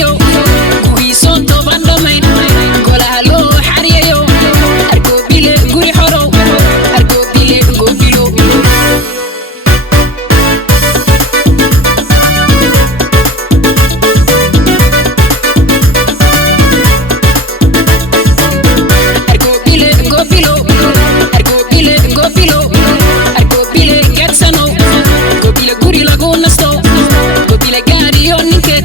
geliyo kuwii soo toban dhammayn golaha loo xariyayo argoobile guri xorow argoobile goobilo argoobile goobilo argoobile goobilo argoobile gadsano goobile guri lagu nasto goobile gaariyo ninkeed